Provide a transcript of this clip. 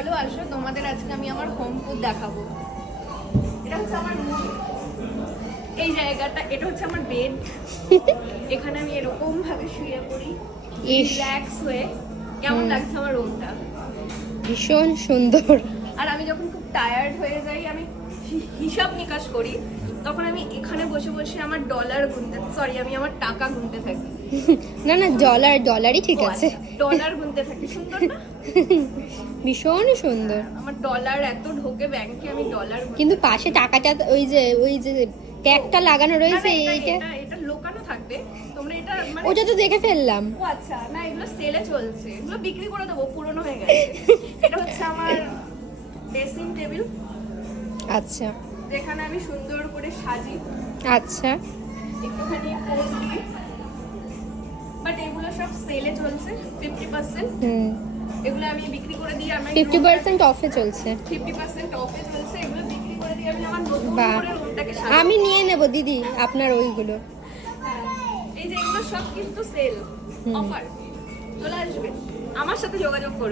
চলো আসো, তোমাদের আজকে আমি আমার হোম ট্যুর দেখাবো। এটা হচ্ছে আমার রুম, এই জায়গাটা, এটা হচ্ছে আমার বেড। এখানে আমি এরকম ভাবে শুয়ে পড়ি রিল্যাক্স হয়ে। কেমন লাগছে আমার রুমটা? ভীষণ সুন্দর। আর আমি যখন খুব টায়ার্ড হয়ে যাই, আমি হিসাব নিকাশ করি, তখন আমি এখানে বসে বসে আমার ডলার গুনতে, সরি আমি আমার টাকা গুনতে থাকি। না না, ডলারই ঠিক আছে। ডলার গুনতে থাকি, সুন্দর না? ভীষণ সুন্দর। আমার ডলার এত ঢোকে ব্যাংকে, আমি ডলার কিন্তু পাশে টাকাটা ওই যে ট্যাগটা লাগানো রয়েছে, এইটা এটা লোকানো থাকবে। তোমরা এটা মানে ওটা তো দেখে ফেললাম। ও আচ্ছা, না এগুলো সেলে চলছে, এগুলো বিক্রি করে দেবো, পুরনো হয়ে গেছে। এটা হচ্ছে আমার ড্রেসিং টেবিল, আচ্ছা যেখানে আমি সুন্দর করে সাজি, আচ্ছা। একটুখানি পোজ দিই। বাট এগুলো সব সেলে চলছে 50%। এগুলো আমি বিক্রি করে দিই, আমি 50% অফে চলছে। 50% অফে চলছে, এগুলো বিক্রি করে দিই আমি আমার নতুন বাহ, করে রুমটাকে সাজাই। আমি নিয়ে নেব দিদি আপনার ওইগুলো। এই যে এগুলো সব কিন্তু সেল অফার, চলে আসবে, আমার সাথে যোগাযোগ করবে।